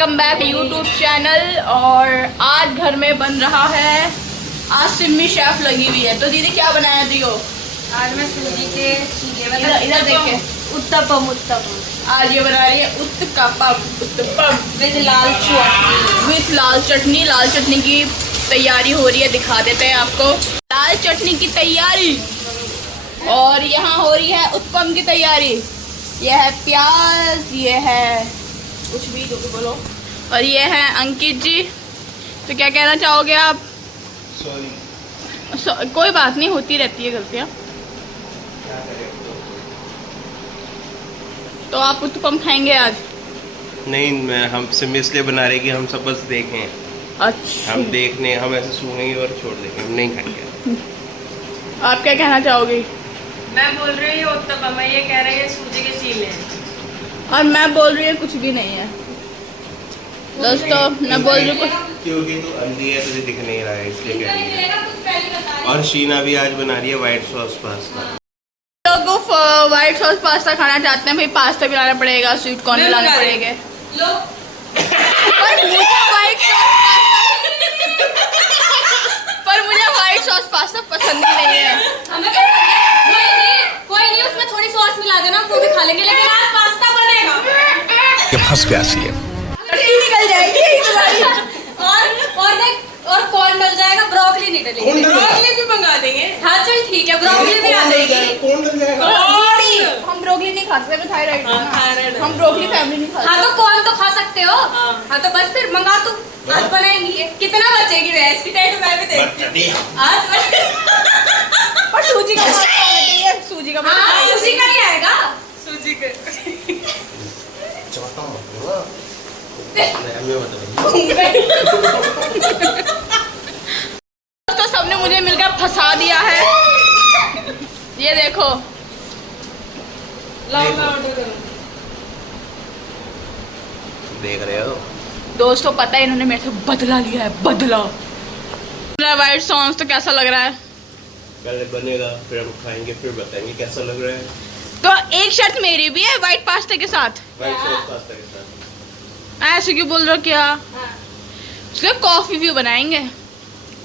Welcome back YouTube channel. और आज घर में बन रहा है, आज सिम्मी शेफ लगी हुई है। तो दीदी क्या बनाया दियो? आज मैं सूजी के इधर देखे उत्तपम आज ये बना रही है उत्तपम विथ लाल चटनी। लाल चटनी की तैयारी हो रही है, दिखा देते हैं आपको। लाल चटनी की तैयारी और यहाँ हो रही है उत्तपम की तैयारी। यह है प्याज, ये है कुछ भी जो भी बोलो, और ये है अंकित जी। तो क्या कहना चाहोगे आप? सॉरी। कोई बात नहीं, होती रहती है गलतियाँ। तो आप उत्तपम खाएंगे आज? नहीं, हम सिम इसलिए बना रहे कि हम सब बस देखें। अच्छा, हम देखने, हम ऐसे सूंघेंगे और छोड़ देंगे, हम नहीं खाएंगे। आप क्या कहना चाहोगे? मैं बोल रही हूँ उत्तपम, ये कह रही है सूजी के चीले। और मैं बोल रही हूँ कुछ भी नहीं है। दोस्तों मैं बोल रही हूँ क्योंकि तू अंधी है, तुझे दिख नहीं रहा है इसलिए कह रही है। और शीना भी आज बना रही है व्हाइट सॉस पास्ता। लोग व्हाइट सॉस पास्ता खाना चाहते हैं, भाई पास्ता भी लाना पड़ेगा, स्वीट कॉर्न भी लाने पड़ेंगे। पर मुझे व्हाइट सॉस पास्ता पसंद ही नहीं है। कोई नहीं, उसमें थोड़ी सॉस मिला देना, वो भी खा लेंगे, लेकिन आज पास्ता बनेगा। ये फंस गया सी है। निकल जाएगी तुम्हारी। और देख, और कॉर्न डल जाएगा, ब्रोकली नहीं डलेगी। ब्रोकली भी मंगा देंगे। हाँ चल ठीक है, ब्रोकली भी आ जाएगी। कौन डल जाएगा? हम ब्रोकली नहीं खा सकते, थायराइड है। हम ब्रोकली फैमिली नहीं खा सकते। हाँ तो कॉर्न तो खा सकते हो। हाँ तो बस फिर मंगा तू, आज बनाएंगी। ये कितना बचेगी रेसिपी? मैं भी देखती हूँ आज। और सूजी का सूजी का सूजी का ही आएगा। सूजी के तो सबने मुझे मिलकर फंसा दिया है। ये देखो, देख रहे हो दोस्तों, पता है इन्होंने मेरे से बदला लिया है, बदला। व्हाइट सॉस तो कैसा लग रहा है? पहले बनेगा, फिर हम खाएंगे, फिर बताएंगे कैसा लग रहा है। तो एक शर्त मेरी भी है व्हाइट पास्ता के साथ। व्हाइट सॉस पास्ता के साथ ऐसे क्यों बोल रहे हो? क्या उसके कॉफी भी बनाएंगे,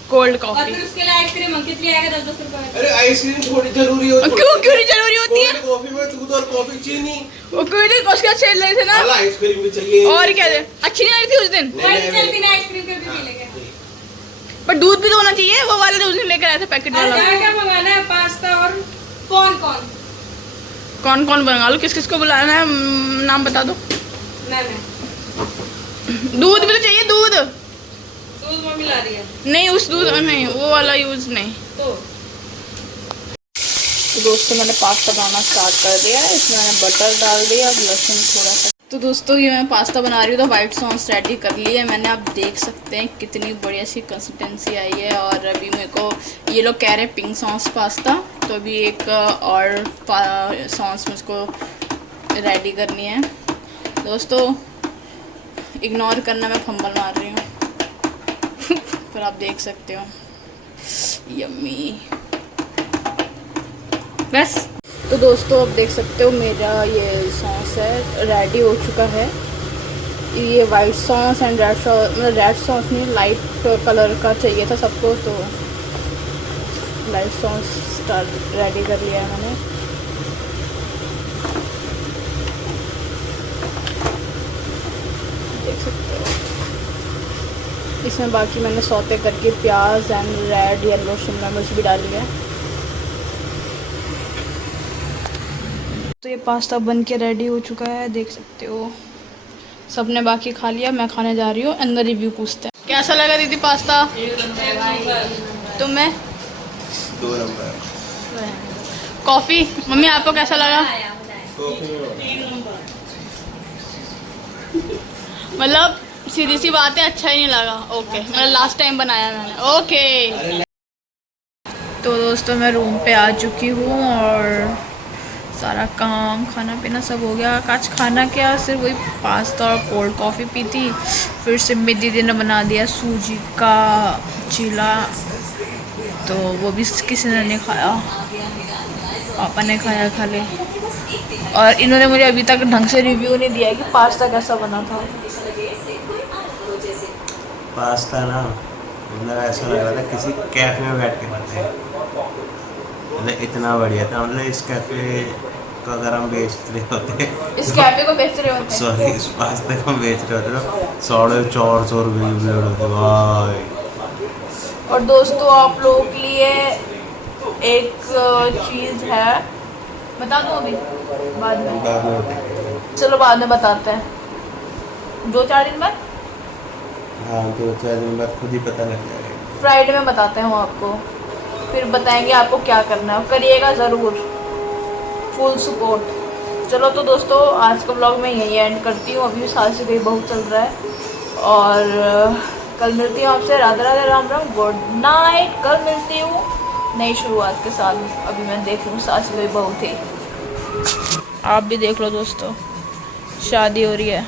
कोल्ड और कॉफी। फिर उसके लिए आइसक्रीम अंकित ले आएगा 10-10 रुपए। अरे आइसक्रीम थोड़ी जरूरी होती है। क्यों नहीं जरूरी होती है? कॉफी में दूध और कॉफी चीनी। वो क्यों नहीं उसके साथ छेड़ रहे थे ना? आइसक्रीम भी चाहिए। और क्या है? अच्छी नहीं लगी थी उस दिन। चल बिना आइसक्रीम के भी पी लेंगे। पर दूध भी तो होना चाहिए, वो वाले तो उस दिन लेकर आए थे पैकेट वाला। क्या मंगाना है? पास्ता और कौन कौन बना लो, किस किस को बुलाना है, नाम बता दो। दूध भी तो चाहिए, दूध मम्मी ला रही है। नहीं, उस दूध नहीं, वो वाला यूज नहीं। तो दोस्तों मैंने पास्ता बनाना स्टार्ट कर दिया है। इसमें मैंने बटर डाल दिया, अब लहसुन थोड़ा सा। तो दोस्तों ये मैं पास्ता बना रही हूँ, तो वाइट सॉस रेडी कर ली है मैंने। आप देख सकते हैं कितनी बढ़िया सी कंसिस्टेंसी आई है। और अभी मेरे को ये लोग कह रहे हैं पिंक सॉस पास्ता, तो अभी एक और सॉस मुझको रेडी करनी है। दोस्तों इग्नोर करना, मैं फंबल मार रही हूँ। पर आप देख सकते हो, यम्मी। बस तो दोस्तों अब देख सकते हो मेरा ये सॉस है, रेडी हो चुका है। ये white sauce and red sauce, मतलब रेड सॉस नहीं, लाइट कलर का चाहिए था सबको, तो लाइट सॉस रेडी कर लिया है मैंने। देख सकते हो इसमें बाकी मैंने सौते करके प्याज एंड रेड येलो शिमला मिर्च भी डाली है। तो ये पास्ता बन के रेडी हो चुका है, देख सकते हो। सबने बाकी खा लिया, मैं खाने जा रही हूँ। अंदर रिव्यू पूछते हैं। कैसा लगा दीदी पास्ता? तुम्हें 2 नंबर। कॉफ़ी मम्मी आपको कैसा लगा? मतलब सीधी सी बात है, अच्छा ही नहीं लगा। ओके, मतलब लास्ट टाइम बनाया मैंने। ओके तो दोस्तों मैं रूम पे आ चुकी हूँ और सारा काम खाना पीना सब हो गया। आज खाना क्या, सिर्फ वही पास्ता और कोल्ड कॉफ़ी पी थी। फिर सिम्मी दीदी ने बना दिया सूजी का चीला, तो वो भी किसी ने नहीं खाया, पापा ने खाया खाली। और इन्होंने मुझे अभी तक ढंग से रिव्यू नहीं दिया कि पास्ता कैसा बना था। पास्ता ना मतलब ऐसा लग रहा था किसी कैफे में बैठ के खाते हैं, मतलब इतना बढ़िया था। मतलब इस कैफे को अगर हम बेच रहे होते, इस कैफे को बेच रहे होते हैं। सॉरी इस पास्ते को बेच रहे होते तो 450 रुपये की प्लेट होती भाई। और दोस्तों आप लोगों के लिए एक चीज़ है, बता दूँ अभी बाद में? बाद में बताएंगे। चलो बाद में बताते हैं, 2-4 दिन बाद, हाँ 2-4 दिन बाद खुद ही पता लग जाएगा। फ्राइडे में बताते हैं हम आपको, फिर बताएंगे आपको क्या करना है, करिएगा ज़रूर, फुल सपोर्ट। चलो तो दोस्तों आज का ब्लॉग मैं यही एंड करती हूँ, अभी सास से गई बहू चल रहा है, और कल मिलती हूँ आपसे। Radhe Radhe, Ram Ram, good night. कल मिलती हूँ नई शुरुआत के साथ। अभी मैं देख लूँ सास से गई बहू थी, आप भी देख लो दोस्तों, शादी हो रही है।